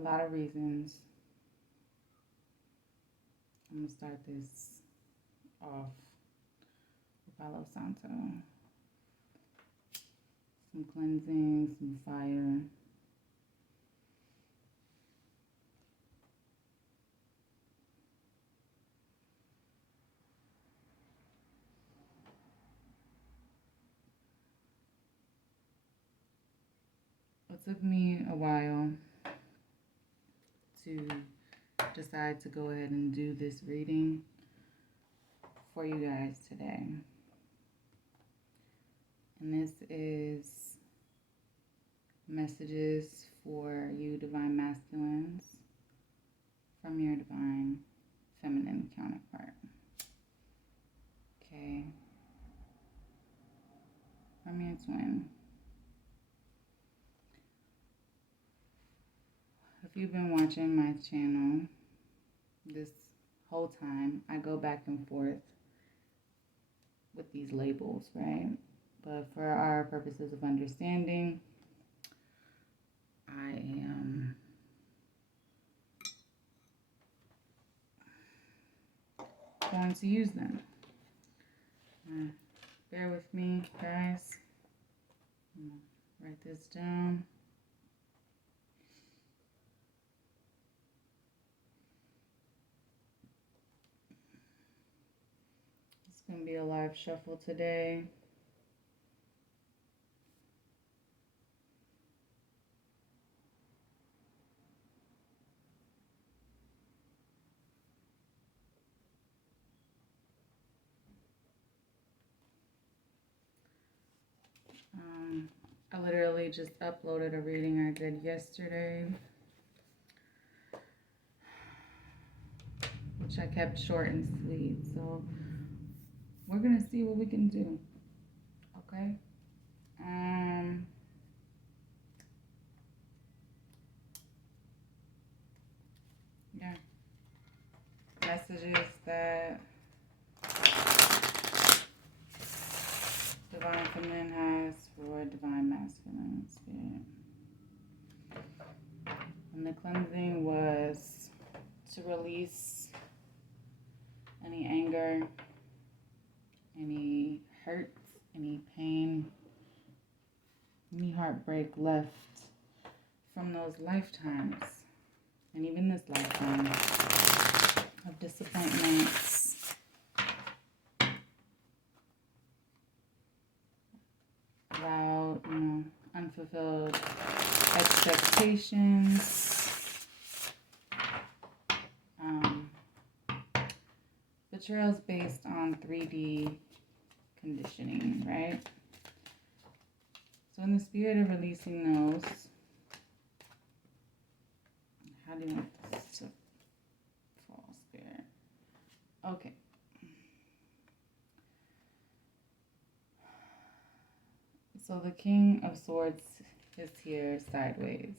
lot of reasons. I'm going to start this off with Palo Santo. Some cleansing, some fire. It took me a while to decide to go ahead and do this reading for you guys today. And this is messages for you divine masculines from your divine feminine counterpart. Okay. From your twin. If you've been watching my channel this whole time, I go back and forth with these labels, right? But for our purposes of understanding, I am going to use them. Bear with me, guys. I'm gonna write this down. It's going to be a live shuffle today. I literally just uploaded a reading I did yesterday, which I kept short and sweet. So we're going to see what we can do. Okay? Yeah. Messages that Divine Feminine has for Divine Masculine Spirit. And the cleansing was to release any anger, any hurt, any pain, any heartbreak left from those lifetimes, and even this lifetime of disappointments, loud, unfulfilled expectations, betrayals based on 3D conditioning, right? So in the spirit of releasing those, how do you want this to fall, Spirit? Okay. So the King of Swords is here sideways.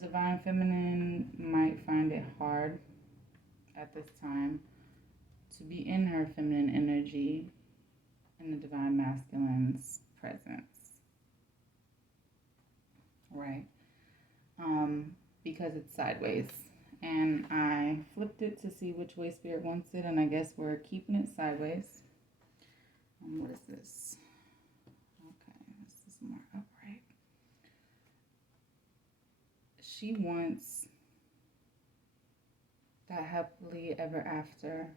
Divine Feminine might find it hard at this time to be in her feminine energy in the Divine Masculine's presence. Right? Because it's sideways. And I flipped it to see which way Spirit wants it, and I guess we're keeping it sideways. What is this? Okay, this is more upright. She wants that happily ever after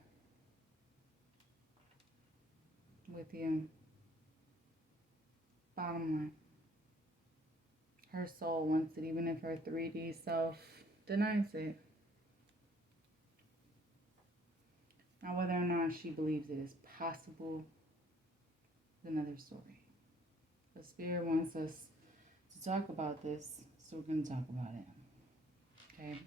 with you. Bottom line. Her soul wants it, even if her 3D self denies it. Now, whether or not she believes it is possible is another story. The Spirit wants us to talk about this, so we're going to talk about it. Okay?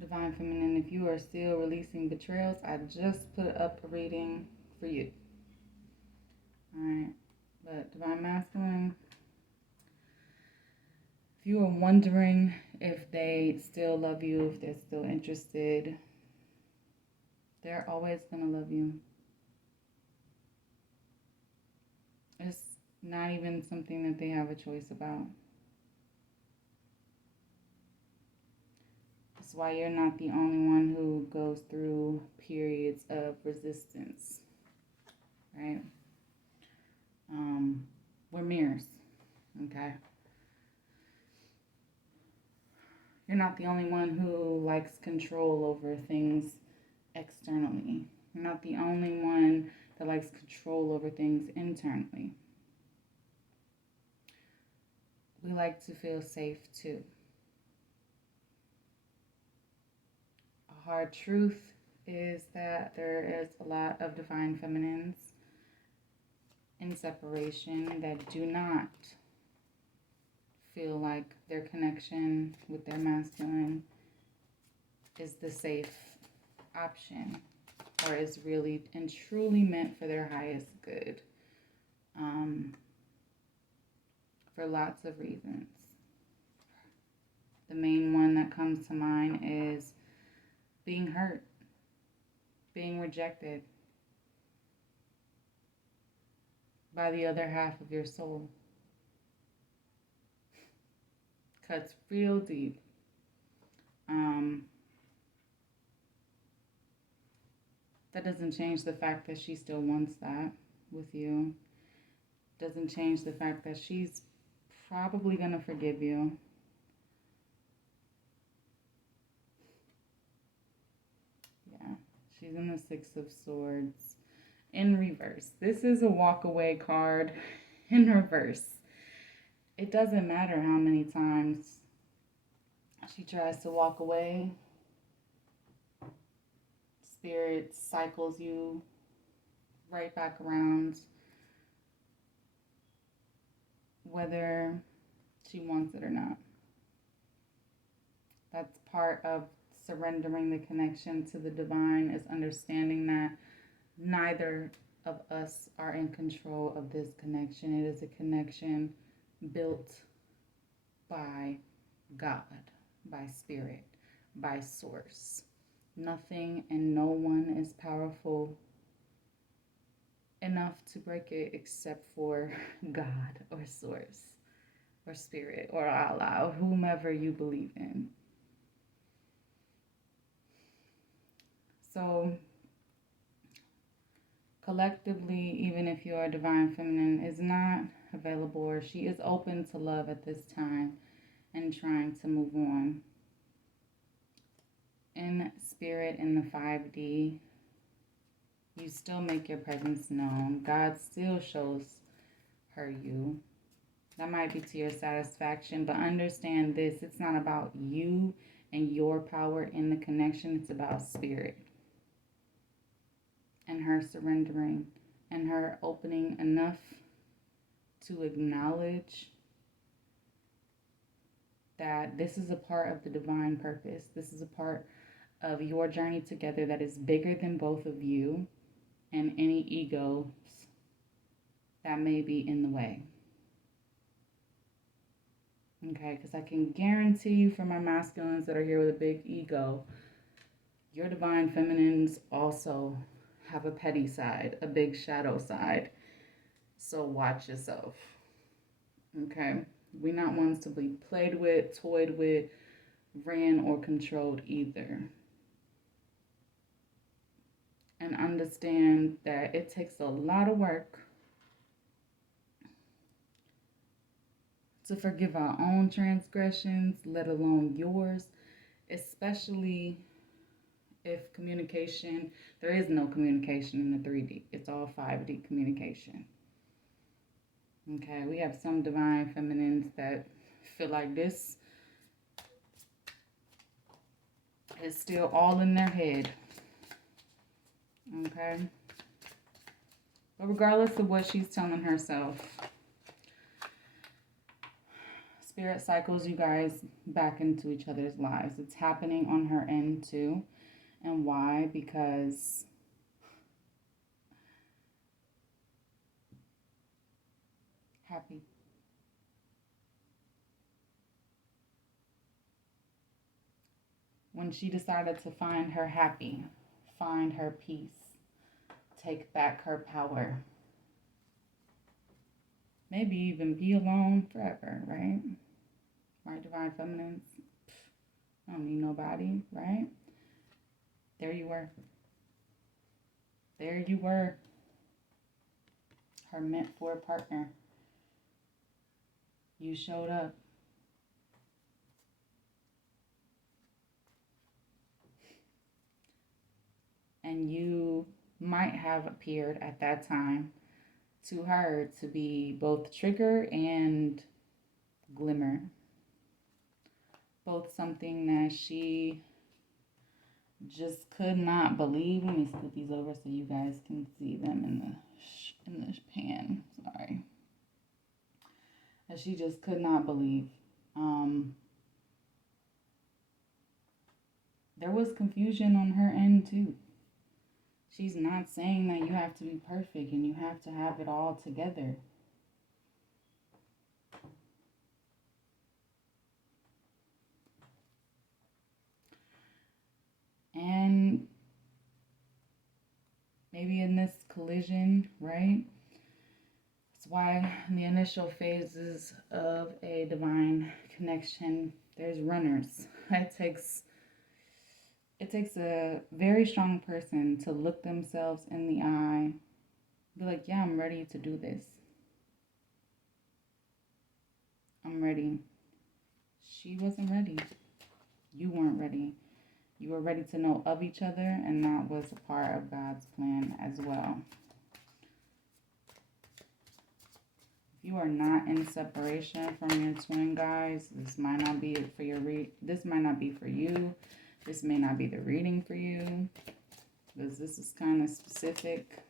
Divine Feminine, if you are still releasing betrayals, I just put up a reading for you. Alright? But Divine Masculine, if you are wondering if they still love you, if they're still interested, they're always going to love you. It's Not even something that they have a choice about. That's why you're not the only one who goes through periods of resistance, right? We're mirrors, okay? You're not the only one who likes control over things externally. You're not the only one that likes control over things internally. We like to feel safe too. A hard truth is that there is a lot of divine feminines in separation that do not feel like their connection with their masculine is the safe option or is really and truly meant for their highest good, for lots of reasons. The main one that comes to mind is being hurt, being rejected by the other half of your soul. Cuts real deep. That doesn't change the fact that she still wants that with you. Doesn't change the fact that she's probably going to forgive you. Yeah, she's in the Six of Swords in reverse. This is a walk away card in reverse. It doesn't matter how many times she tries to walk away. Spirit cycles you right back around, whether she wants it or not. That's part of surrendering the connection to the divine, is understanding that neither of us are in control of this connection. It is a connection built by God, by spirit, by source. Nothing and no one is powerful enough to break it except for God or source or spirit or Allah or whomever you believe in. So collectively, even if your divine feminine is not available or she is open to love at this time and trying to move on, in spirit, in the 5D, you still make your presence known. God still shows her you. That might be to your satisfaction, but understand this. It's not about you and your power in the connection. It's about spirit and her surrendering and her opening enough to acknowledge that this is a part of the divine purpose. This is a part of your journey together that is bigger than both of you and any egos that may be in the way. Okay, because I can guarantee you, for my masculines that are here with a big ego, your divine feminines also have a petty side, a big shadow side. So watch yourself. Okay? We're not ones to be played with, toyed with, ran, or controlled either. And understand that it takes a lot of work to forgive our own transgressions, let alone yours, especially if communication, there is no communication in the 3D. It's all 5D communication. Okay, we have some divine feminines that feel like this is still all in their head. Okay? But regardless of what she's telling herself, spirit cycles you guys back into each other's lives. It's happening on her end too. And why? Because happy. When she decided to find her happy, find her peace, take back her power, maybe even be alone forever, right? Right, divine feminines? I don't need nobody, right? There you were. There you were. Her meant for partner. You showed up. And you might have appeared at that time to her to be both trigger and glimmer. Both something that she just could not believe. Let me scoot these over so you guys can see them in the pan. Sorry. That she just could not believe. There was confusion on her end too. She's not saying that you have to be perfect and you have to have it all together. And maybe in this collision, right? That's why in the initial phases of a divine connection, there's runners. It takes a very strong person to look themselves in the eye, be like, yeah, I'm ready to do this. I'm ready. She wasn't ready. You weren't ready. You were ready to know of each other, and that was a part of God's plan as well. If you are not in separation from your twin, guys, this might not be for this might not be for you. This may not be the reading for you, because this is kind of specific.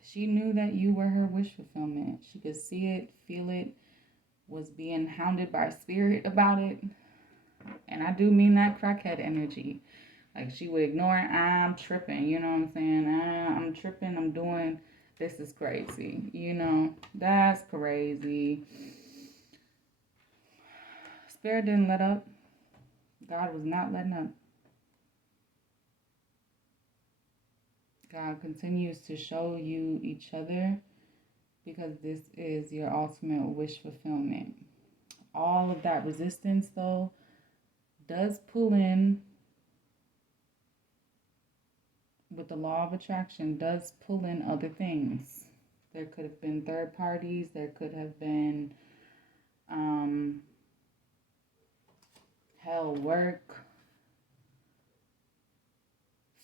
She knew that you were her wish fulfillment. She could see it, feel it, was being hounded by spirit about it. And I do mean that crackhead energy. Like, she would ignore it. I'm tripping, you know what I'm saying? I'm tripping, I'm doing, this is crazy. You know, that's crazy. Spirit didn't let up. God was not letting up. God continues to show you each other because this is your ultimate wish fulfillment. All of that resistance, though, does pull in, with the law of attraction, does pull in other things. There could have been third parties. There could have been hell, work,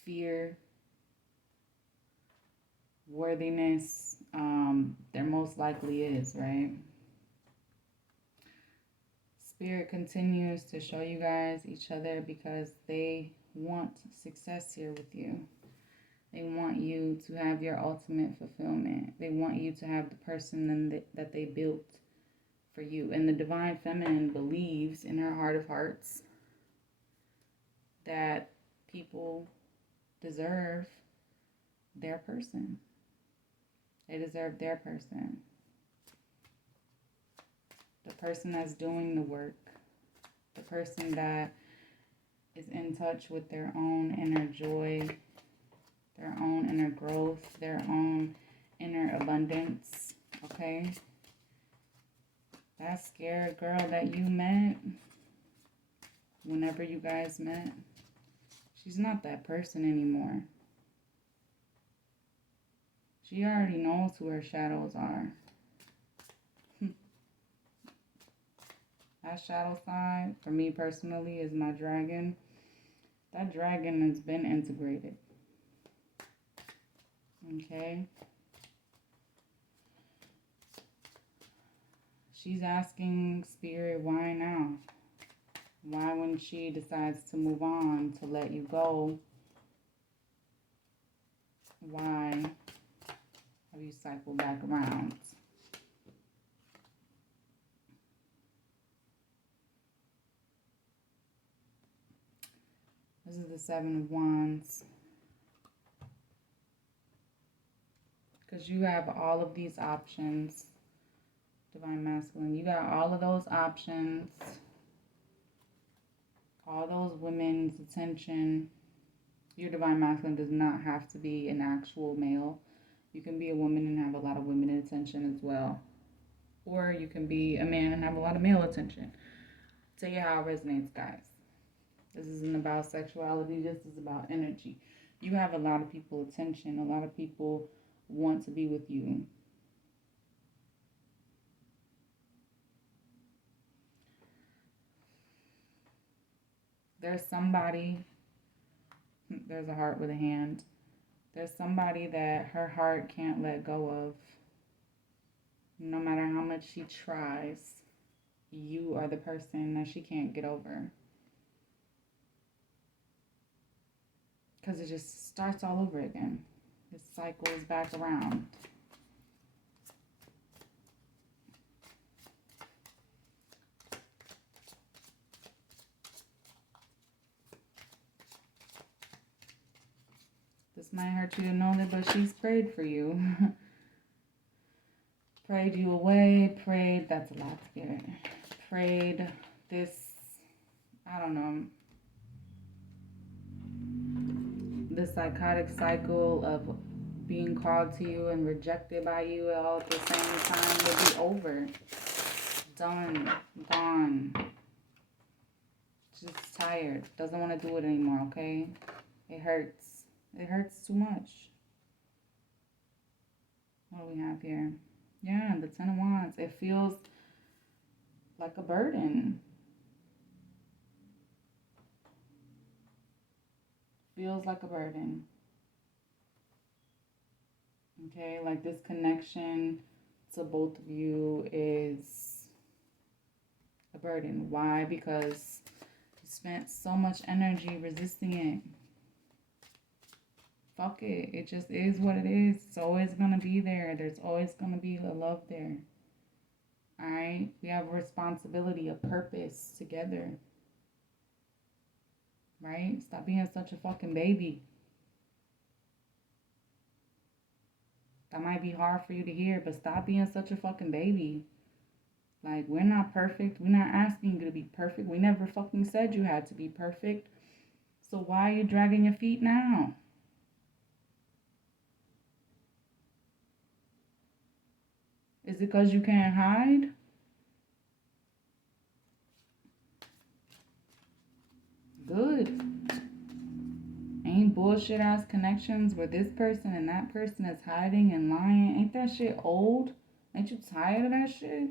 fear, worthiness. There most likely is, right? Spirit continues to show you guys each other because they want success here with you. They want you to have your ultimate fulfillment. They want you to have the person that they built for you. And the divine feminine believes in her heart of hearts that people deserve their person. They deserve their person. The person that's doing the work. The person that is in touch with their own inner joy, their own inner growth, their own inner abundance, okay? That scared girl that you met, whenever you guys met, she's not that person anymore. She already knows who her shadows are. That shadow side, for me personally, is my dragon. That dragon has been integrated. Okay? She's asking Spirit, why now? Why, when she decides to move on, to let you go, why have you cycled back around? This is the Seven of Wands. Because you have all of these options, Divine Masculine. You got all of those options, all those women's attention. Your Divine Masculine does not have to be an actual male. You can be a woman and have a lot of women attention as well. Or you can be a man and have a lot of male attention. Tell you how it resonates, guys. This isn't about sexuality, this is about energy. You have a lot of people attention, a lot of people want to be with you. There's somebody, there's a heart with a hand. There's somebody that her heart can't let go of. No matter how much she tries, you are the person that she can't get over. Because it just starts all over again. This cycle is back around. This might hurt you to know that, but she's prayed for you. Prayed you away, prayed, that's a lot to get. Prayed this, I don't know, this psychotic cycle of being called to you and rejected by you all at the same time will be over. Done. Gone. Just tired. Doesn't want to do it anymore, okay? It hurts. It hurts too much. What do we have here? Yeah, the Ten of Wands. It feels like a burden. Feels like a burden. Okay, like this connection to both of you is a burden. Why? Because you spent so much energy resisting it. Fuck it. It just is what it is. It's always going to be there. There's always going to be a love there. Alright? We have a responsibility, a purpose together. Right? Stop being such a fucking baby. That might be hard for you to hear, but stop being such a fucking baby. Like, we're not perfect. We're not asking you to be perfect. We never fucking said you had to be perfect. So why are you dragging your feet now? Is it because you can't hide? Good. Ain't bullshit ass connections where this person and that person is hiding and lying. Ain't that shit old? Ain't you tired of that shit?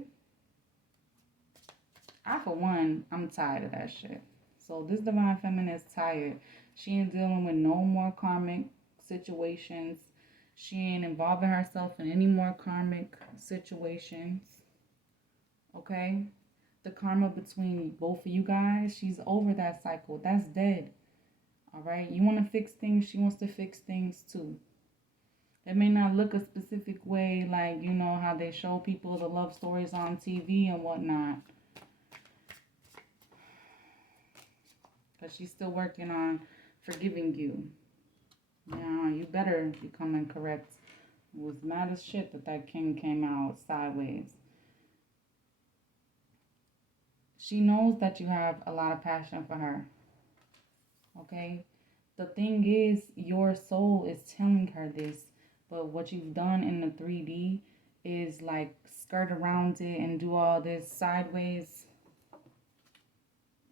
I, for one, I'm tired of that shit. So this Divine Feminine is tired. She ain't dealing with no more karmic situations. She ain't involving herself in any more karmic situations. Okay? The karma between both of you guys, she's over that cycle. That's dead. Alright? You want to fix things, she wants to fix things too. It may not look a specific way, like, you know, how they show people the love stories on TV and whatnot. Because she's still working on forgiving you. Yeah, you better be coming correct. It was mad as shit that king came out sideways. She knows that you have a lot of passion for her. Okay? The thing is, your soul is telling her this. But what you've done in the 3D is like skirt around it and do all this sideways.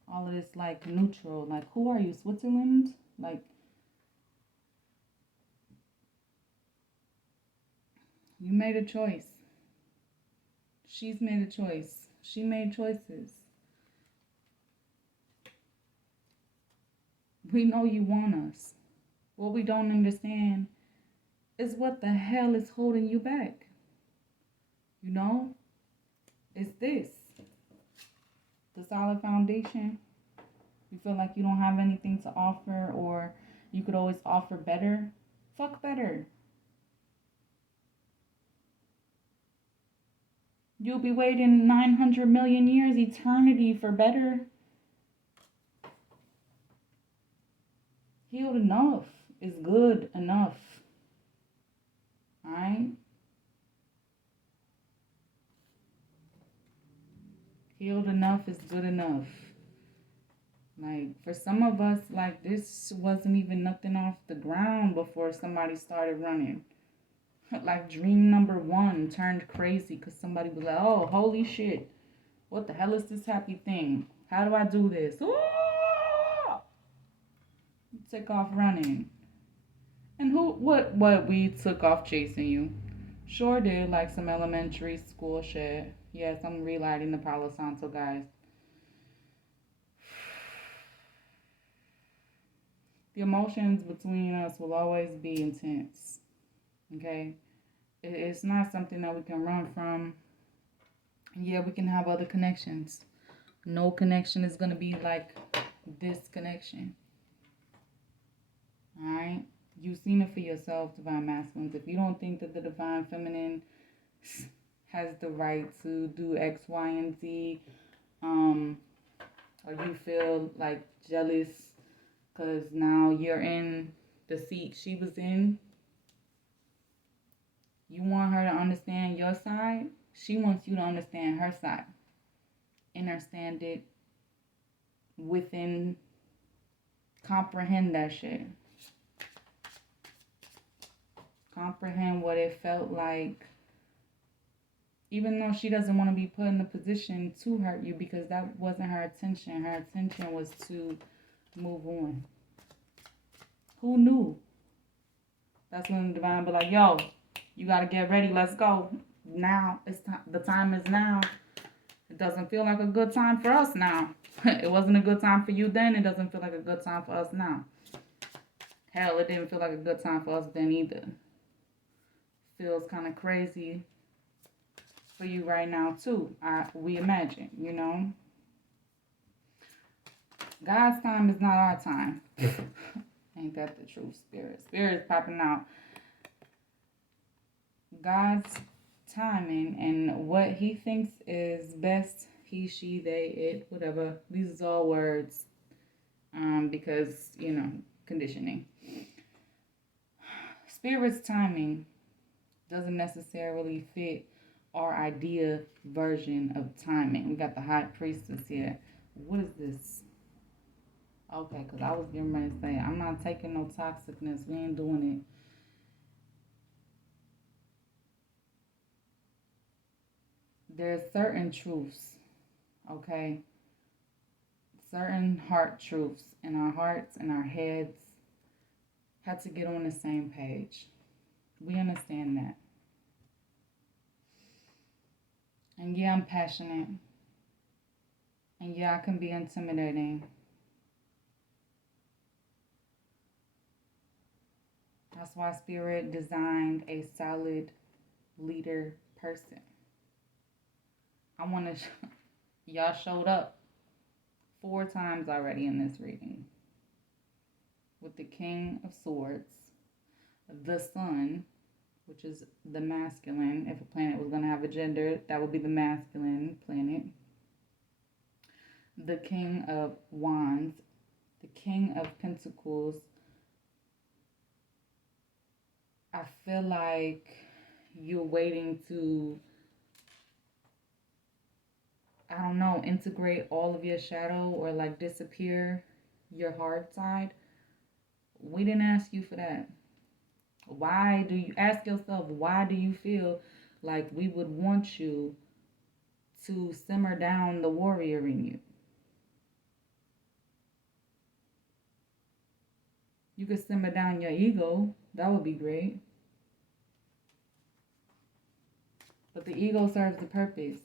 All of this like neutral. Like, who are you? Switzerland? Like, you made a choice. She's made a choice. She made choices. We know you want us. What we don't understand is what the hell is holding you back. You know? It's this. The solid foundation. You feel like you don't have anything to offer, or you could always offer better. Fuck better. You'll be waiting 900 million years, eternity for better. Healed enough is good enough. Alright? Healed enough is good enough. Like, for some of us, like, this wasn't even nothing off the ground before somebody started running. Like dream number one turned crazy because somebody was like, oh, holy shit. What the hell is this happy thing? How do I do this? Ooh! Take off running. And what we took off chasing you. Sure did, like some elementary school shit. Yes, I'm relighting the Palo Santo, guys. The emotions between us will always be intense. Okay? It's not something that we can run from. Yeah, we can have other connections. No connection is going to be like this connection. Alright? You've seen it for yourself, Divine Masculines. If you don't think that the Divine Feminine has the right to do X, Y, and Z, or you feel like jealous because now you're in the seat she was in, you want her to understand your side, she wants you to understand her side. Understand it within, comprehend that shit. Comprehend what it felt like, even though she doesn't want to be put in the position to hurt you because that wasn't her intention. Her intention was to move on. Who knew? That's when the divine be like, yo, you got to get ready. Let's go. Now. It's time. The time is now. It doesn't feel like a good time for us now. It wasn't a good time for you then. It doesn't feel like a good time for us now. Hell, it didn't feel like a good time for us then either. Feels kind of crazy for you right now too. We imagine, you know. God's time is not our time. Ain't that the truth, Spirit? Spirit is popping out. God's timing and what he thinks is best, he, she, they, it, whatever. These are all words because, you know, conditioning. Spirit's timing doesn't necessarily fit our idea version of timing. We got the high priestess here. What is this? Okay, because I was getting ready to say, I'm not taking no toxicness. We ain't doing it. There's certain truths, okay? Certain heart truths in our hearts and our heads had to get on the same page. We understand that. And yeah, I'm passionate. And yeah, I can be intimidating. That's why Spirit designed a solid leader person. I want to, y'all showed up 4 times already in this reading. With the King of Swords, the Sun, which is the masculine. If a planet was going to have a gender, that would be the masculine planet. The King of Wands, the King of Pentacles. I feel like you're waiting to, I don't know, integrate all of your shadow or like disappear your hard side. We didn't ask you for that. Why do you, ask yourself, why do you feel like we would want you to simmer down the warrior in you? You could simmer down your ego. That would be great. But the ego serves the purpose.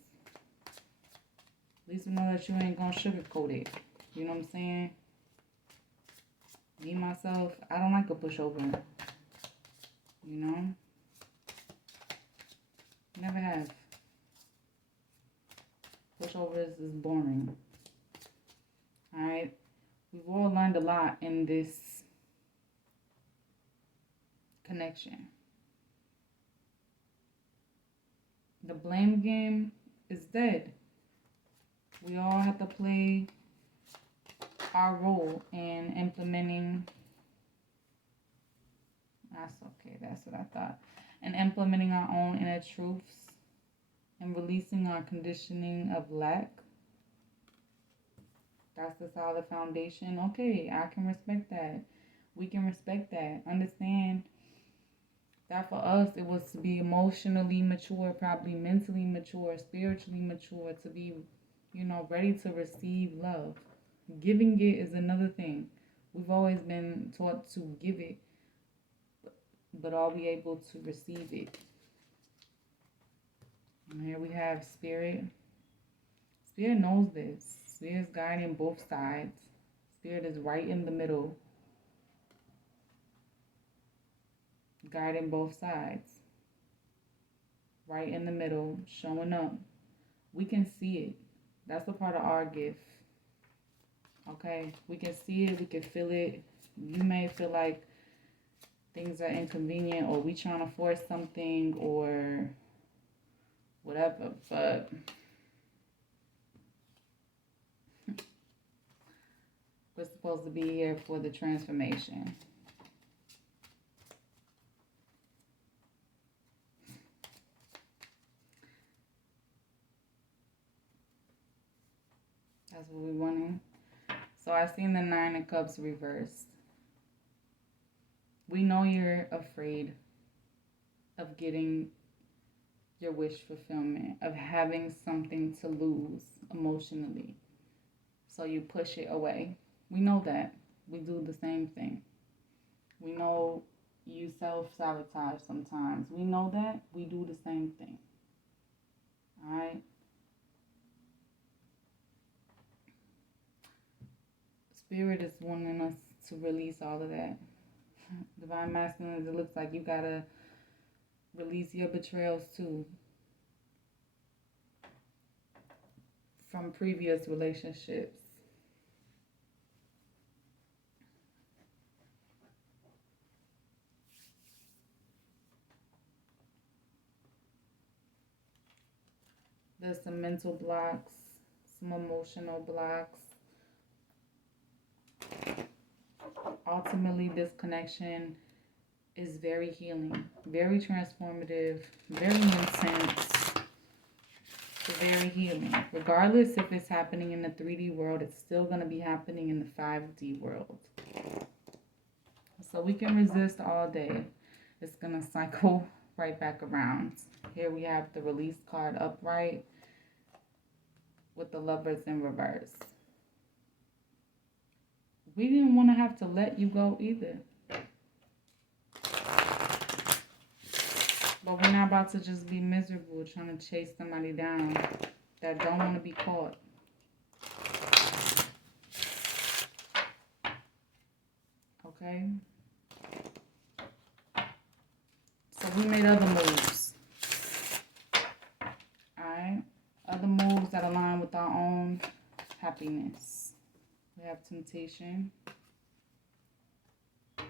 At least we know that you ain't gonna sugarcoat it. You know what I'm saying? Me, myself, I don't like a pushover. You know? Never have. Pushovers is boring. Alright? We've all learned a lot in this connection. The blame game is dead. We all have to play our role in implementing. That's okay. That's what I thought. And implementing our own inner truths and releasing our conditioning of lack. That's the solid foundation. Okay, I can respect that. We can respect that. Understand That for us, it was to be emotionally mature, probably mentally mature, spiritually mature, to be, ready to receive love. Giving it is another thing. We've always been taught to give it, but are we able to receive it? And here we have Spirit. Spirit knows this. Spirit is guiding both sides. Spirit is right in the middle, guiding both sides. Right in the middle, showing up. We can see it. That's a part of our gift. Okay? We can see it. We can feel it. You may feel like things are inconvenient, or we trying to force something, or whatever, but we're supposed to be here for the transformation. That's what we wanted. So I seen the Nine of Cups reversed. We know you're afraid of getting your wish fulfillment, of having something to lose emotionally. So you push it away. We know that. We do the same thing. We know you self-sabotage sometimes. We know that. We do the same thing. Alright? Spirit is wanting us to release all of that. Divine Masculine, it looks like you gotta release your betrayals too. From previous relationships. There's some mental blocks, some emotional blocks. Ultimately, this connection is very healing, very transformative, very intense, very healing. Regardless if it's happening in the 3D world, it's still going to be happening in the 5D world. So we can resist all day. It's going to cycle right back around. Here we have the release card upright with the Lovers in reverse. We didn't want to have to let you go either. But we're not about to just be miserable trying to chase somebody down that don't want to be caught. Okay? So we made other moves. Alright? Other moves that align with our own happiness. We have temptation.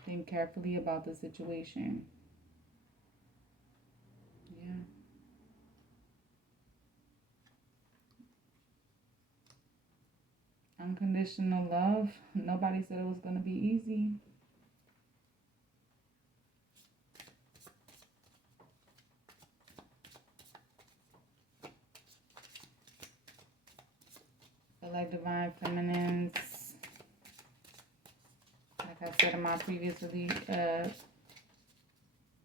Think carefully about the situation. Yeah. Unconditional love. Nobody said it was going to be easy. But like Divine Feminines, like I said in my previous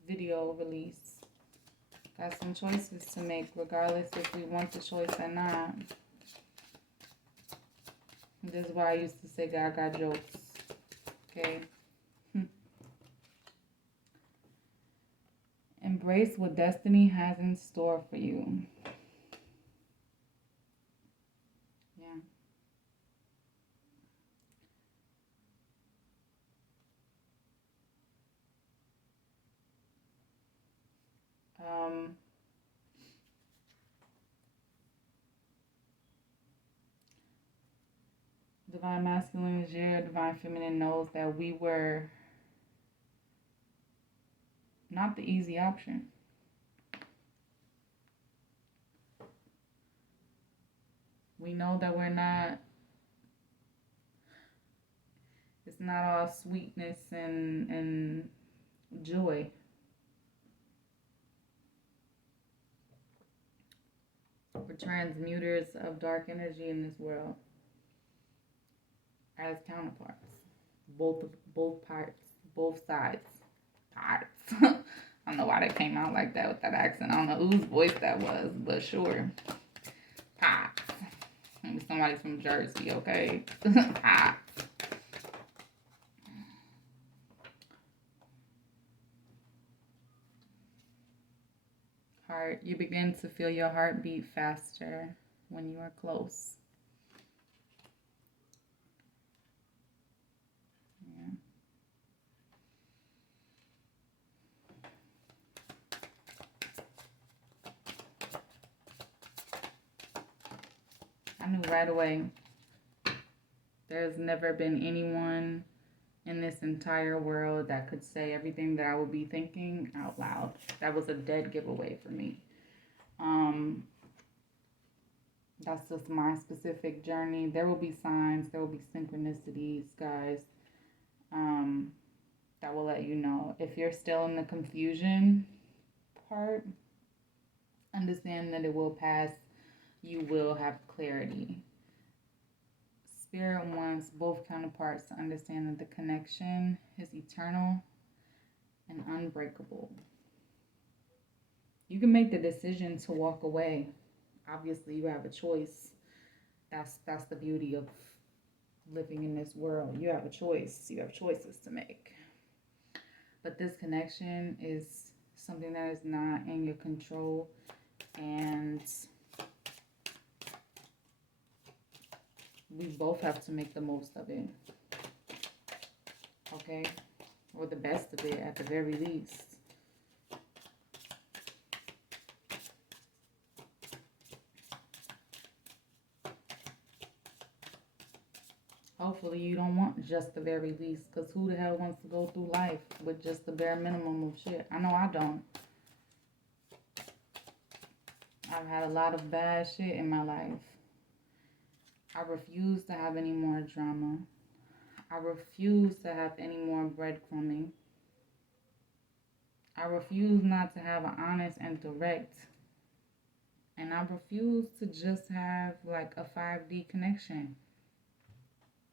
video release, got some choices to make regardless if we want the choice or not. This is why I used to say God got jokes. Okay? Embrace what destiny has in store for you. Yeah. Divine Masculine is here. Divine Feminine knows that we were not the easy option. We know that we're not, it's not all sweetness and joy. We're transmuters of dark energy in this world as counterparts. Both parts, both sides. I don't know why that came out like that with that accent. I don't know whose voice that was, but sure. Pops. Maybe somebody's from Jersey, okay? Pops. Heart. You begin to feel your heartbeat faster when you are close. Yeah. I knew right away. There's never been anyone in this entire world that could say everything that I would be thinking out loud. That was a dead giveaway for me. That's just my specific journey. There will be signs, there will be synchronicities, guys, that will let you know. If you're still in the confusion part, understand that it will pass. You will have clarity. Spirit wants both counterparts to understand that the connection is eternal and unbreakable. You can make the decision to walk away. Obviously, you have a choice. That's the beauty of living in this world. You have a choice. You have choices to make. But this connection is something that is not in your control, and we both have to make the most of it. Okay? Or the best of it at the very least. Hopefully you don't want just the very least, because who the hell wants to go through life with just the bare minimum of shit? I know I don't. I've had a lot of bad shit in my life. I refuse to have any more drama. I refuse to have any more breadcrumbing. I refuse not to have an honest and direct. And I refuse to just have like a 5D connection.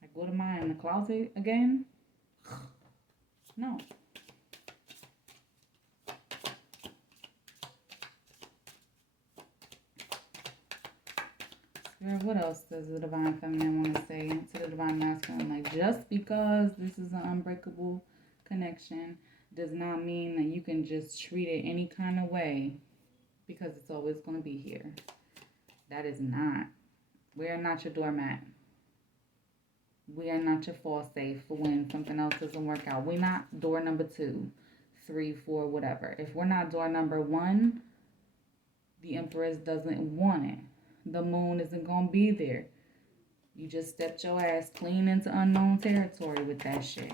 Like, what am I, in the closet again? No. Spirit, what else does the Divine Feminine want to say to the Divine Masculine? Like, just because this is an unbreakable connection does not mean that you can just treat it any kind of way because it's always going to be here. That is not. We are not your doormat. We are not your fall safe for when something else doesn't work out. We're not door number 2, 3, 4, whatever. If we're not door number 1, the Empress doesn't want it. The moon isn't going to be there. You just stepped your ass clean into unknown territory with that shit.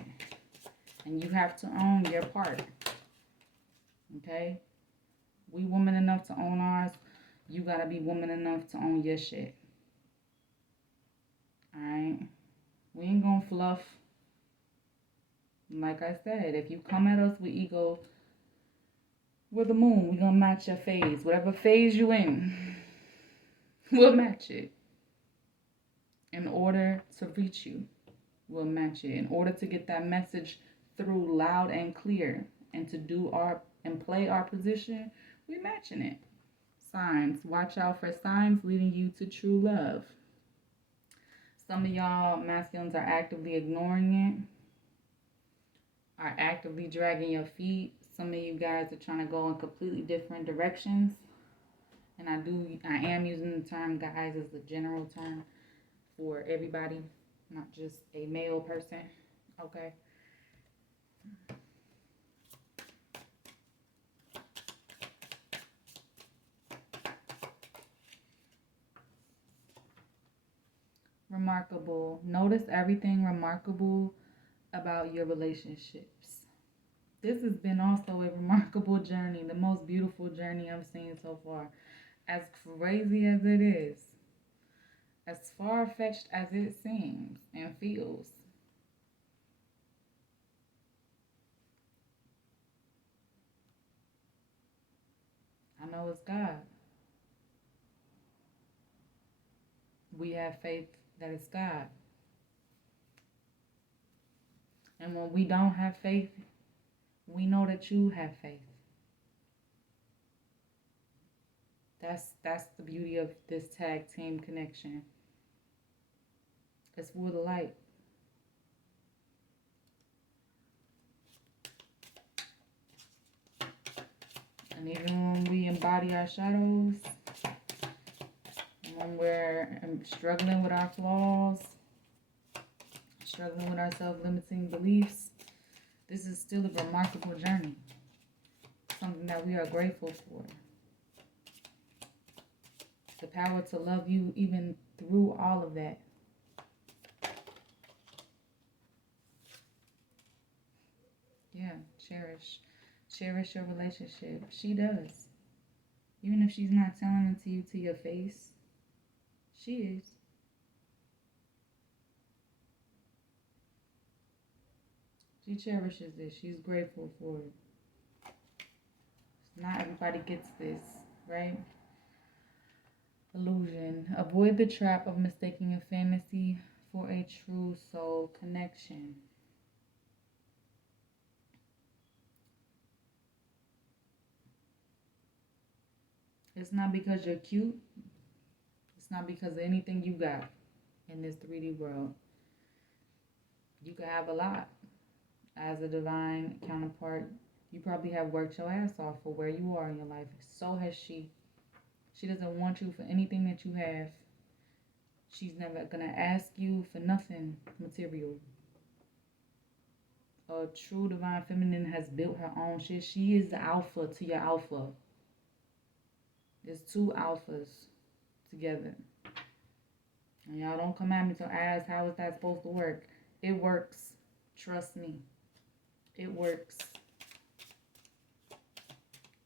And you have to own your part. Okay? We woman enough to own ours. You got to be woman enough to own your shit. Alright? We ain't going to fluff. Like I said, if you come at us with ego, we're the moon. We're going to match your phase. Whatever phase you in, we'll match it. In order to reach you, we'll match it. In order to get that message through loud and clear and to do our and play our position, we're matching it. Signs. Watch out for signs leading you to true love. Some of y'all masculines are actively ignoring it, are actively dragging your feet. Some of you guys are trying to go in completely different directions. And I am using the term guys as the general term for everybody, not just a male person. Okay. Remarkable. Notice everything remarkable about your relationships. This has been also a remarkable journey, the most beautiful journey I've seen so far. As crazy as it is, as far-fetched as it seems and feels, I know it's God. We have faith that it's God. And when we don't have faith, we know that you have faith. That's the beauty of this tag team connection. It's for the light. And even when we embody our shadows, when we're struggling with our flaws, struggling with our self-limiting beliefs, this is still a remarkable journey. Something that we are grateful for. The power to love you even through all of that. Yeah, cherish. Cherish your relationship. She does. Even if she's not telling it to you to your face, she is. She cherishes this. She's grateful for it. Not everybody gets this, right? Illusion. Avoid the trap of mistaking a fantasy for a true soul connection. It's not because you're cute. It's not because of anything you got in this 3D world. You could have a lot. As a divine counterpart, you probably have worked your ass off for where you are in your life. So has she. She doesn't want you for anything that you have. She's never gonna ask you for nothing material. A true divine feminine has built her own shit. She is the alpha to your alpha. There's two alphas together. And y'all don't come at me to ask how is that supposed to work. It works. Trust me. It works.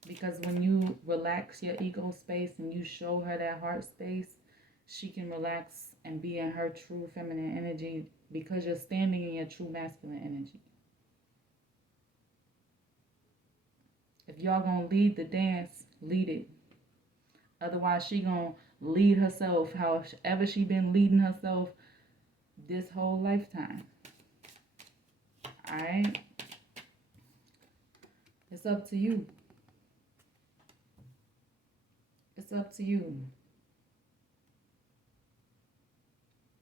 Because when you relax your ego space and you show her that heart space, she can relax and be in her true feminine energy because you're standing in your true masculine energy. If y'all gonna lead the dance, lead it. Otherwise, she gonna lead herself however she been leading herself this whole lifetime. Alright? It's up to you. It's up to you.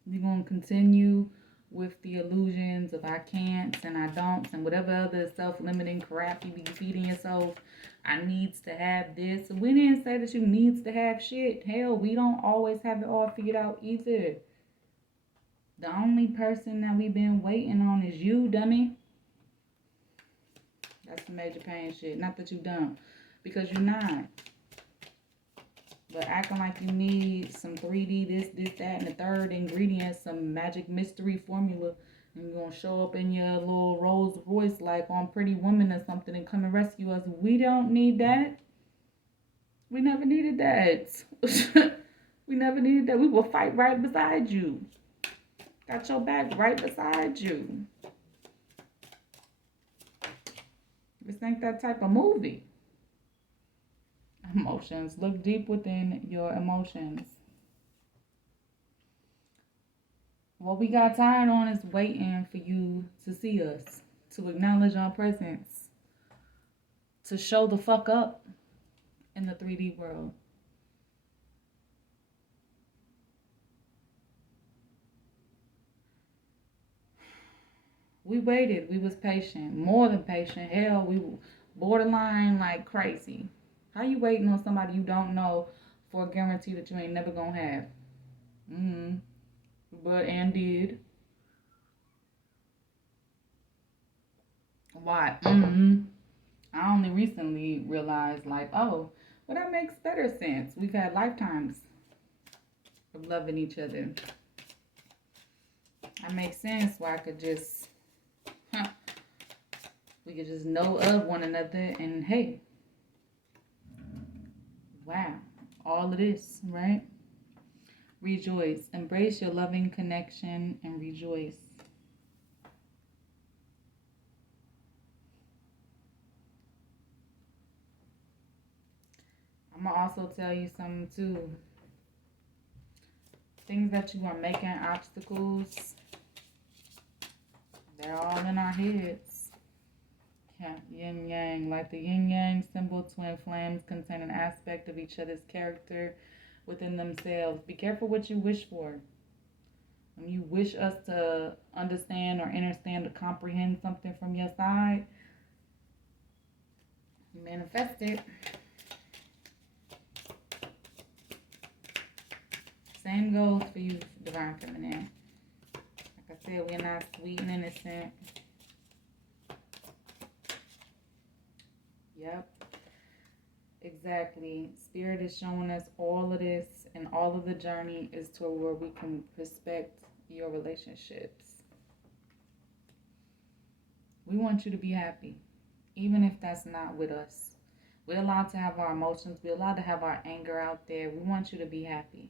You're gonna continue with the illusions of I can't and I don't and whatever other self-limiting crap you be feeding yourself. I needs to have this. We didn't say that you needs to have shit. Hell, we don't always have it all figured out either. The only person that we've been waiting on is you, dummy. That's the major pain shit. Not that you dumb, because you're not. But acting like you need some 3D, this, that, and the third ingredient, some magic mystery formula, and you're going to show up in your little Rolls Royce like on Pretty Woman or something and come and rescue us. We don't need that. We never needed that. We never needed that. We will fight right beside you. Got your back right beside you. This ain't that type of movie. Emotions. Look deep within your emotions. What we got tired on is waiting for you to see us, to acknowledge our presence, to show the fuck up in the 3D world. We waited. We was patient. More than patient. Hell, we were borderline like crazy. How you waiting on somebody you don't know for a guarantee that you ain't never gonna have? But and did. Why? I only recently realized like, oh, well that makes better sense. We've had lifetimes of loving each other. That makes sense why I could just we could just know of one another and hey. Wow. All of this, right? Rejoice. Embrace your loving connection and rejoice. I'm going to also tell you something too. Things that you are making obstacles, they're all in our heads. Yeah, yin yang, like the yin yang symbol, twin flames contain an aspect of each other's character within themselves. Be careful what you wish for. When you wish us to understand or understand or comprehend something from your side, you manifest it. Same goes for you, Divine Feminine. Like I said, we're not sweet and innocent. Yep. Exactly. Spirit is showing us all of this, and all of the journey is to where we can respect your relationships. We want you to be happy, even if that's not with us. We're allowed to have our emotions. We're allowed to have our anger out there. We want you to be happy.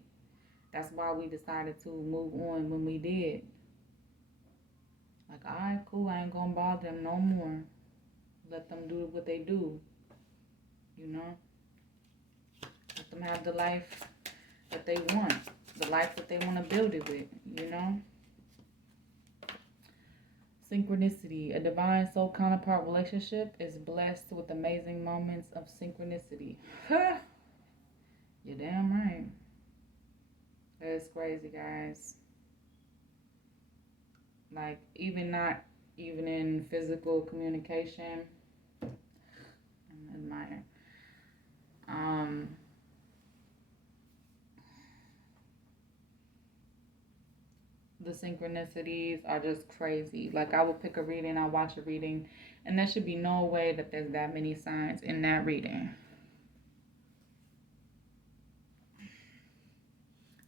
That's why we decided to move on when we did. Like, all right, cool. I ain't gonna bother them no more. Let them do what they do. You know? Let them have the life that they want. The life that they want to build it with. You know? Synchronicity. A divine soul counterpart relationship is blessed with amazing moments of synchronicity. You're damn right. That's crazy, guys. Like, even in physical communication, I admire. The synchronicities are just crazy. Like, I will pick a reading, I'll watch a reading, and there should be no way that there's that many signs in that reading.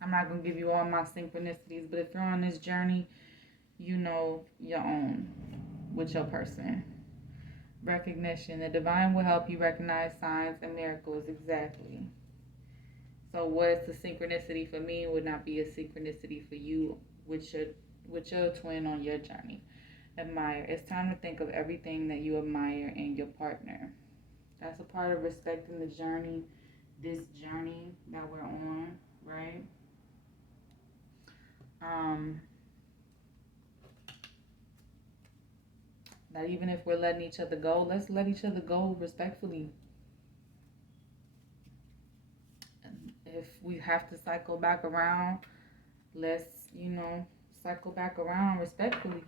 I'm not going to give you all my synchronicities, but if you're on this journey, you know your own with your person. Recognition. The divine will help you recognize signs and miracles. Exactly. So what's the synchronicity for me would not be a synchronicity for you with your twin on your journey. Admire. It's time to think of everything that you admire in your partner. That's a part of respecting the journey, this journey that we're on, right? That even if we're letting each other go, let's let each other go respectfully. And if we have to cycle back around, let's, cycle back around respectfully.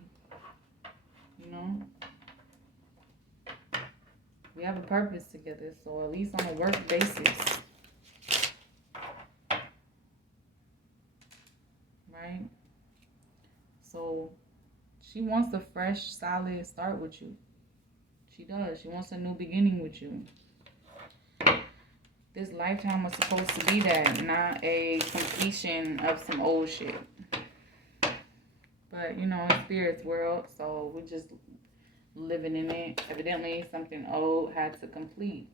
We have a purpose together, so at least on a work basis. Right? So she wants a fresh, solid start with you. She does. She wants a new beginning with you. This lifetime was supposed to be that, not a completion of some old shit. But, it's spirit's world, so we just living in it. Evidently, something old had to complete.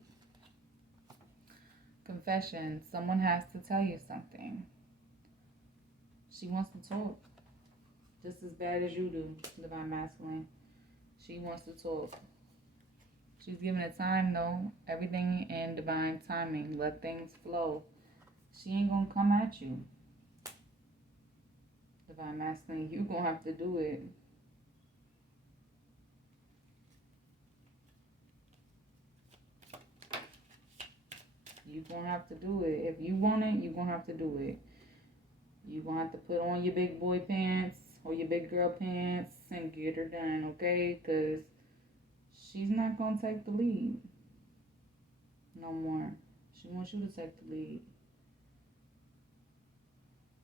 Confession. Someone has to tell you something. She wants to talk. Just as bad as you do, Divine Masculine. She wants to talk. She's given it time, though. Everything in divine timing. Let things flow. She ain't gonna come at you. Divine Masculine, you gonna have to do it. You gonna have to do it. If you want it, you gonna have to do it. You gonna have to put on your big boy pants or your big girl pants and get her done, okay? Because she's not gonna take the lead no more. She wants you to take the lead.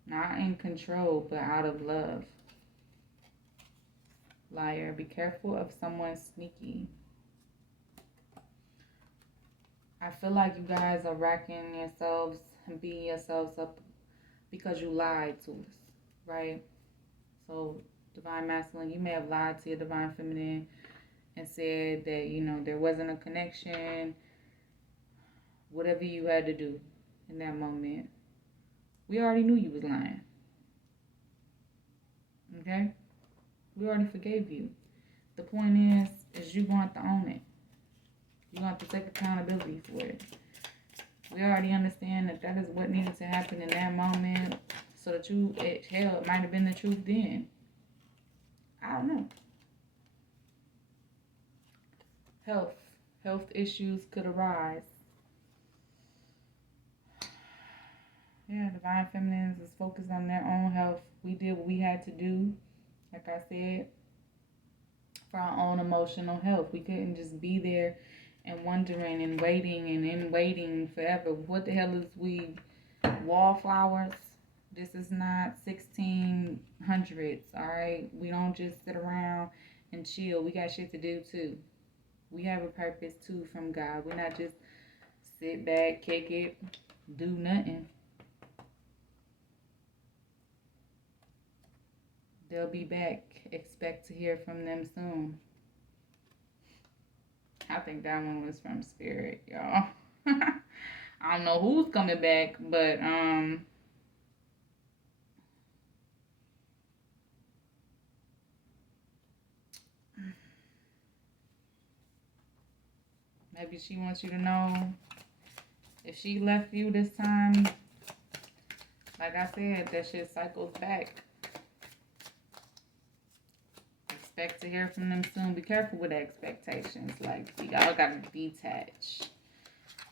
Not in control, but out of love. Liar, be careful of someone sneaky. I feel like you guys are racking yourselves and beating yourselves up because you lied to us, right? So, Divine Masculine, you may have lied to your Divine Feminine and said that, there wasn't a connection, whatever you had to do in that moment. We already knew you was lying. Okay? We already forgave you. The point is you going to have to own it. You have to take accountability for it. We already understand that is what needed to happen in that moment so that it might have been the truth then. I don't know. Health issues could arise. Yeah, divine feminines is focused on their own health. We did what we had to do, like I said, for our own emotional health. We couldn't just be there and wondering and waiting forever. What the hell is we wallflowers? This is not 1600s, all right? We don't just sit around and chill. We got shit to do too. We have a purpose too from God. We're not just sit back, kick it, do nothing. They'll be back. Expect to hear from them soon. I think that one was from Spirit, y'all. I don't know who's coming back, but maybe she wants you to know if she left you this time, like I said, that shit cycles back. Expect to hear from them soon. Be careful with expectations. Like, y'all gotta detach.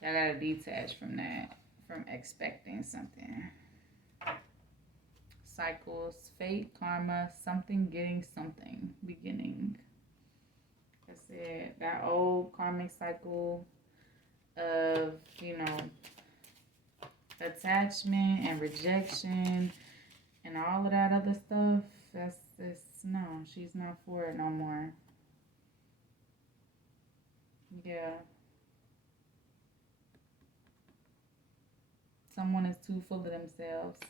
Y'all gotta detach from that, from expecting something. Cycles, fate, karma, something getting something, beginning. Like I said, that old karmic cycle of, attachment and rejection and all of that other stuff, no, she's not for it no more. Yeah. Someone is too full of themselves.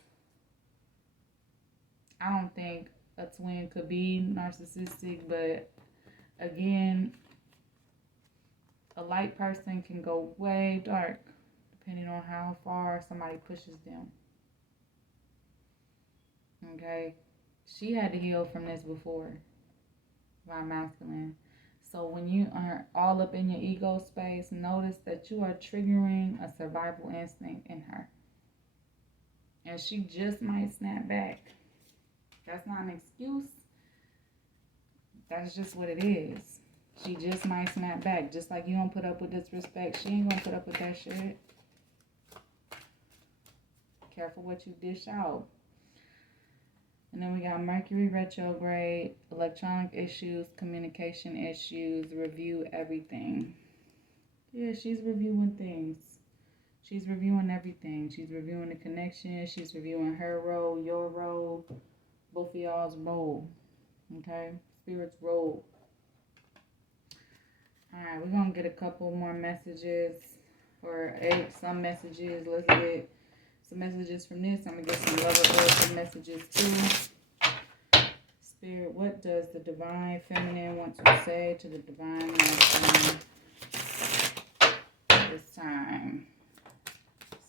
I don't think a twin could be narcissistic, but again, a light person can go way dark depending on how far somebody pushes them. Okay? She had to heal from this before, by masculine. So when you are all up in your ego space, notice that you are triggering a survival instinct in her. And she just might snap back. That's not an excuse. That's just what it is. She just might snap back. Just like you don't put up with disrespect, she ain't gonna put up with that shit. Careful what you dish out. And then we got Mercury retrograde, electronic issues, communication issues, review everything. Yeah, she's reviewing things. She's reviewing everything. She's reviewing the connection. She's reviewing her role, your role, both of y'all's role. Okay? Spirit's role. Alright, we're going to get a couple more messages. Or some messages. Let's get some messages from this. I'm going to get some lover oracle messages too. Spirit, what does the divine feminine want to say to the divine masculine this time?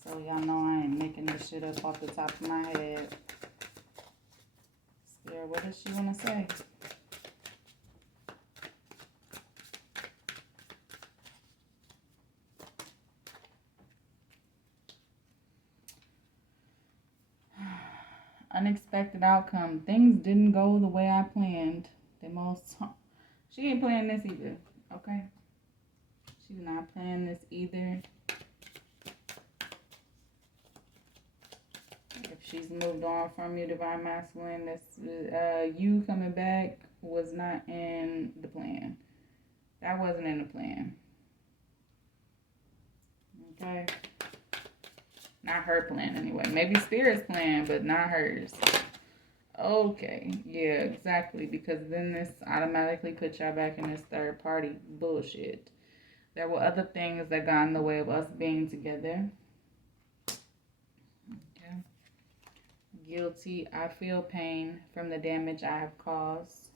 So y'all know I ain't making this shit up off the top of my head. Spirit, what does she want to say? Unexpected outcome. Things didn't go the way I planned. She ain't playing this either. Okay? She's not playing this either. If she's moved on from you, divine masculine, you coming back was not in the plan. That wasn't in the plan. Okay? Not her plan anyway. Maybe Spirit's plan, but not hers. Okay, yeah, exactly. Because then this automatically puts y'all back in this third party bullshit. There were other things that got in the way of us being together. Okay. Guilty. I feel pain from the damage I have caused.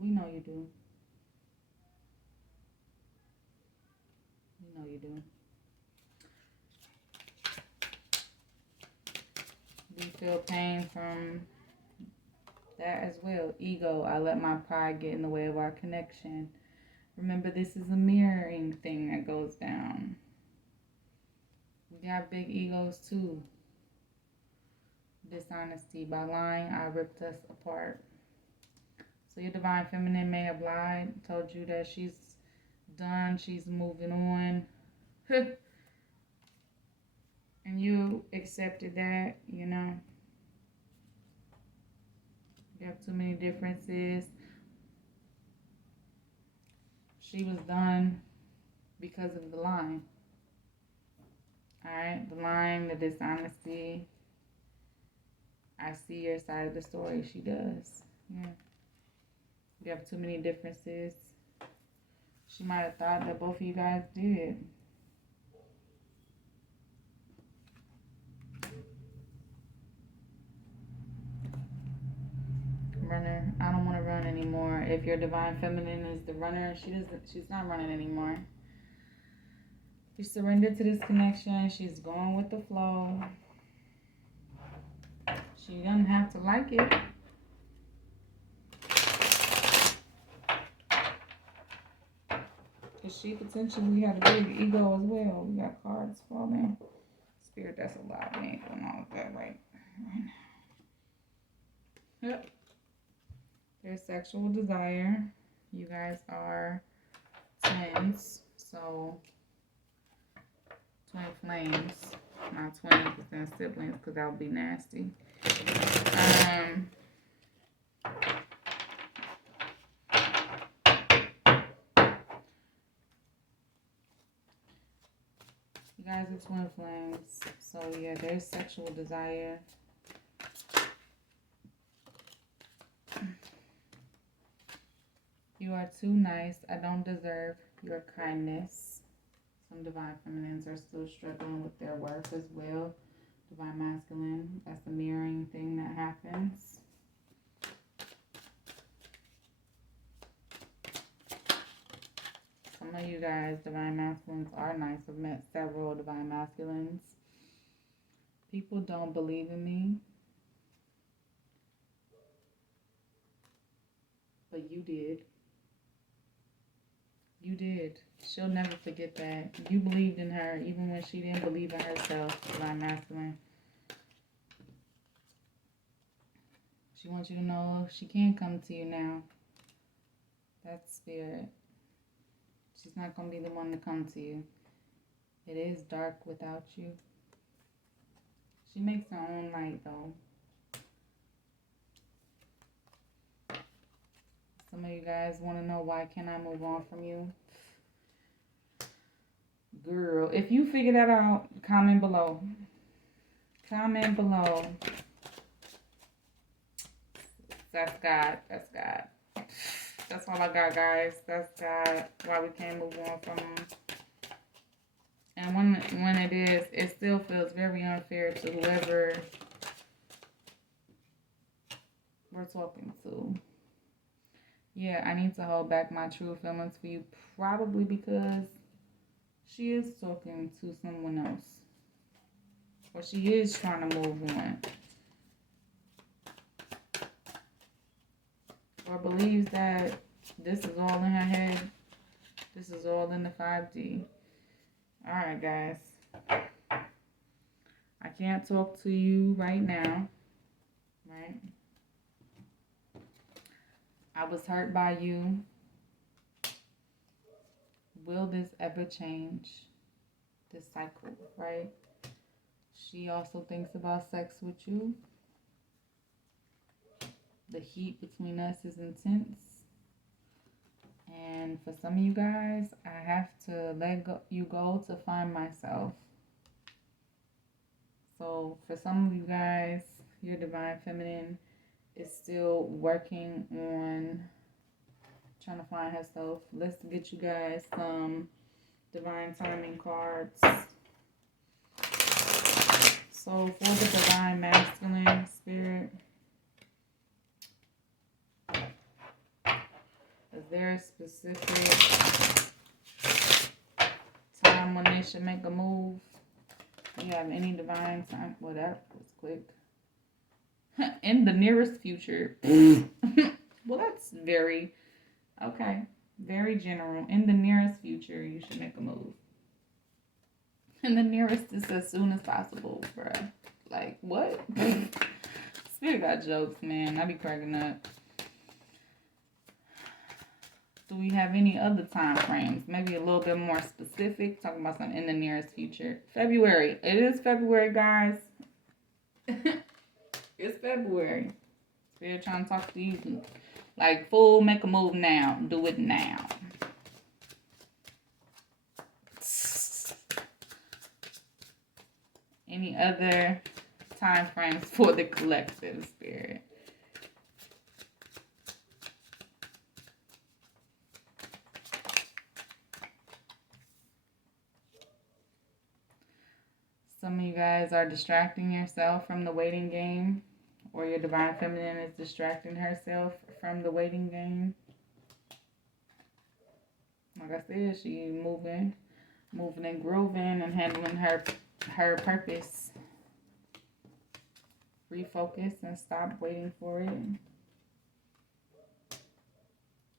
We know you do. We know you do. We feel pain from that as well. Ego. I let my pride get in the way of our connection. Remember, this is a mirroring thing that goes down. We have big egos too. Dishonesty. By lying, I ripped us apart. So your divine feminine may have lied, told you that she's done, she's moving on. And you accepted that, you know. You have too many differences. She was done because of the lying. Alright, the lying, the dishonesty. I see your side of the story. She does. Yeah. You have too many differences. She might have thought that both of you guys did. Runner. I don't want to run anymore. If your divine feminine is the runner, she's not running anymore. You surrender to this connection. She's going with the flow. She doesn't have to like it. Because she potentially had a big ego as well. We got cards falling. Spirit, that's a lot. We ain't doing all of that right now. Yep. There's sexual desire. You guys are twins. So, twin flames. Not twins, but then siblings, because that would be nasty. You guys are twin flames. So, yeah, there's sexual desire. You are too nice. I don't deserve your kindness. Some divine feminines are still struggling with their worth as well. Divine masculine, that's the mirroring thing that happens. Some of you guys, divine masculines, are nice. I've met several divine masculines. People don't believe in me. But you did. You did. She'll never forget that. You believed in her even when she didn't believe in herself, divine masculine. She wants you to know she can come to you now. That's spirit. She's not going to be the one to come to you. It is dark without you. She makes her own light, though. Some of you guys want to know, why can't I move on from you? Girl, if you figure that out, comment below. Comment below. That's God. That's God. That's all I got, guys. That's God. Why we can't move on from him. And when it is, it still feels very unfair to whoever we're talking to. Yeah, I need to hold back my true feelings for you, probably because she is talking to someone else. Or she is trying to move on. Or believes that this is all in her head. This is all in the 5D. Alright, guys. I can't talk to you right now. Right? I was hurt by you. Will this ever change? This cycle, right? She also thinks about sex with you. The heat between us is intense. And for some of you guys, I have to let you go to find myself. So for some of you guys, your divine feminine is still working on trying to find herself. Let's get you guys some divine timing cards. So for the divine masculine spirit, is there a specific time when they should make a move? Do you have any divine time? Well, that was quick. In the nearest future. Well, that's very, okay, very general. In the nearest future, you should make a move. And the nearest is as soon as possible, bruh. Like, what? Spirit got jokes, man. I be cracking up. Do we have any other time frames? Maybe a little bit more specific. Talking about something in the nearest future. February. It is February, guys. It's February. Spirit trying to talk to you. Like, fool, make a move now. Do it now. Any other time frames for the collective, Spirit? Some of you guys are distracting yourself from the waiting game, or your divine feminine is distracting herself from the waiting game. Like I said, she moving and grooving and handling her purpose. Refocus and stop waiting for it.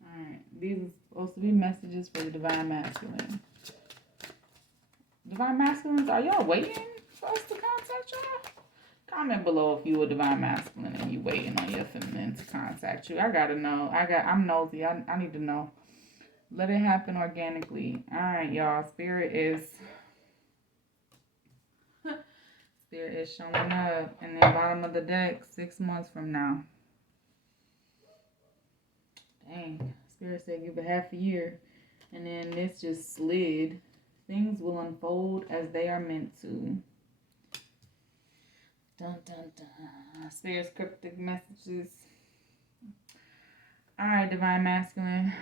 Alright, these are supposed to be messages for the divine masculine. Divine masculines, are y'all waiting for us to contact y'all? Comment below if you a divine masculine and you waiting on your feminine to contact you. I gotta know. I'm nosy. I need to know. Let it happen organically. Alright, y'all. Spirit is showing up in the bottom of the deck 6 months from now. Dang. Spirit said give it half a year. And then this just slid. Things will unfold as they are meant to. Dun, dun, dun. Spirit's cryptic messages. Alright, divine masculine.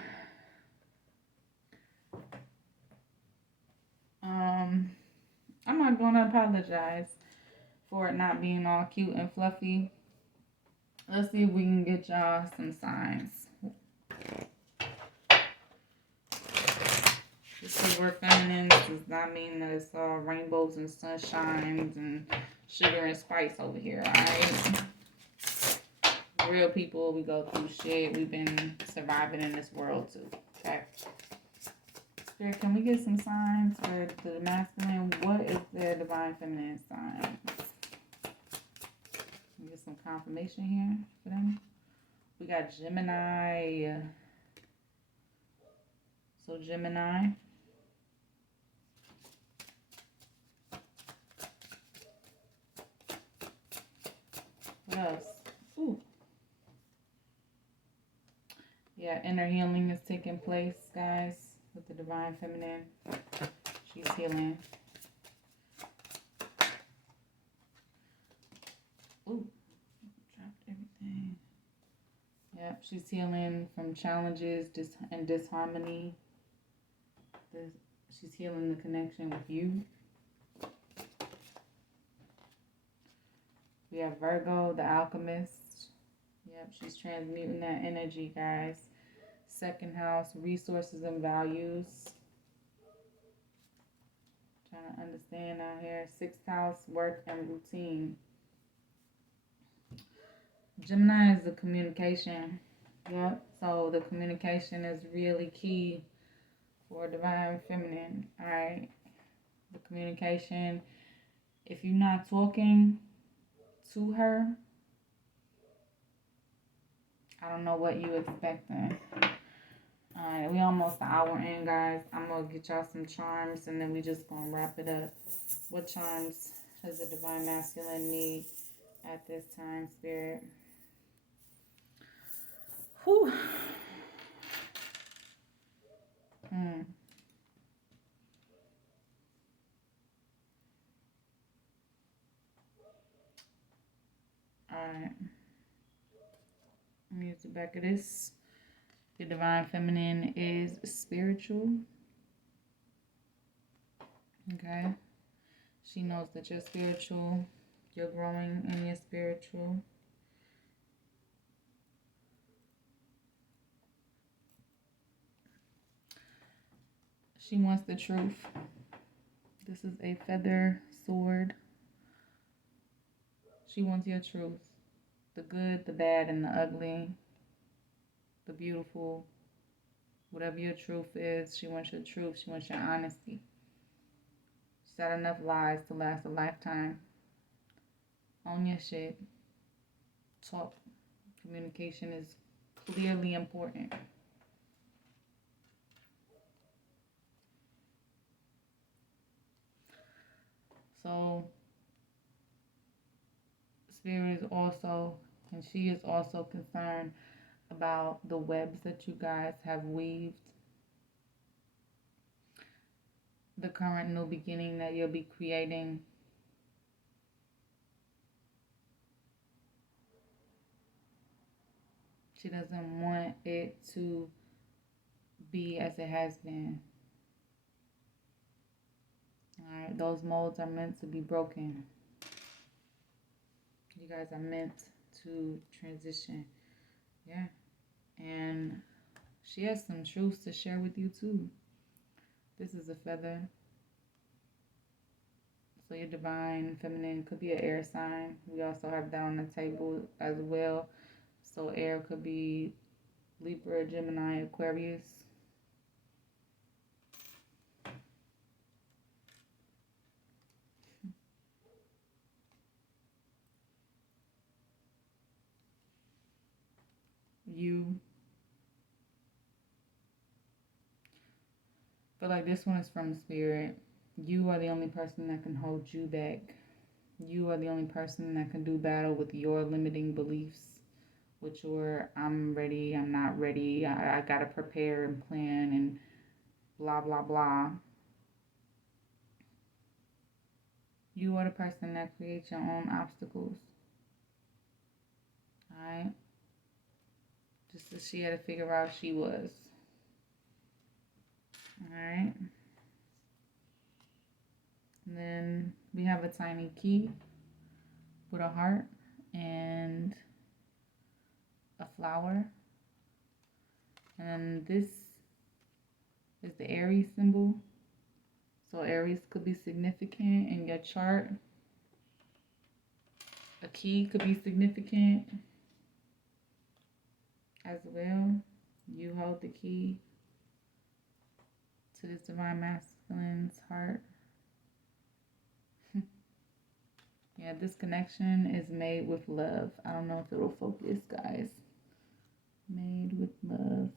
I'm not gonna apologize for it not being all cute and fluffy. Let's see if we can get y'all some signs. Just because we're feminine does not mean that it's all rainbows and sunshines and sugar and spice over here, alright? Real people, we go through shit. We've been surviving in this world too, okay? Spirit, can we get some signs for the masculine? What is their divine feminine sign? Can we get some confirmation here for them? We got Gemini. So Gemini. What else? Ooh. Yeah, inner healing is taking place, guys, with the divine feminine. She's healing. Ooh, dropped everything. Yep, she's healing from challenges and disharmony. She's healing the connection with you. We have Virgo, the alchemist. Yep, she's transmuting that energy, guys. Second house, resources and values. Trying to understand out here. Sixth house, work and routine. Gemini is the communication. Yep, so the communication is really key for divine feminine. Alright, the communication. If you're not talking to her, I don't know what you expecting. Alright, we almost an hour in, guys. I'm going to get y'all some charms and then we just going to wrap it up. What charms does the divine masculine need at this time, Spirit? Whew. Alright. Let me use the back of this. The divine feminine is spiritual. Okay. She knows that you're spiritual. You're growing in your spiritual. She wants the truth. This is a feather sword. She wants your truth. The good, the bad, and the ugly. The beautiful, whatever your truth is, she wants your truth, she wants your honesty. She's had enough lies to last a lifetime. Own your shit. Talk. Communication is clearly important. So Spirit is also, and she is also concerned about the webs that you guys have weaved, the current new beginning that you'll be creating. She doesn't want it to be as it has been. Alright, those molds are meant to be broken. You guys are meant to transition. Yeah. And she has some truths to share with you too. This is a feather. So your divine feminine could be an air sign. We also have that on the table as well. So air could be Libra, Gemini, Aquarius. You feel like this one is from Spirit. You are the only person that can hold you back. You are the only person that can do battle with your limiting beliefs, with your I'm ready, I'm not ready, I gotta prepare and plan and blah, blah, blah. You are the person that creates your own obstacles. Alright? Just as she had to figure out she was. Alright? And then we have a tiny key with a heart and a flower. And then this is the Aries symbol. So Aries could be significant in your chart. A key could be significant as well. You hold the key to this divine masculine's heart. Yeah, this connection is made with love. I don't know if it'll focus, guys. Made with love.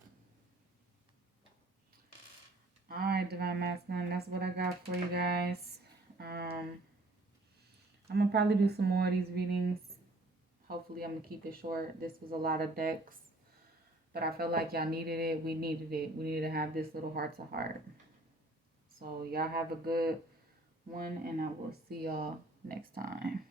Alright, divine masculine, that's what I got for you guys. I'm gonna probably do some more of these readings. Hopefully I'm gonna keep it short. This was a lot of decks, but I felt like y'all needed it. We needed it. We needed to have this little heart to heart. So y'all have a good one, and I will see y'all next time.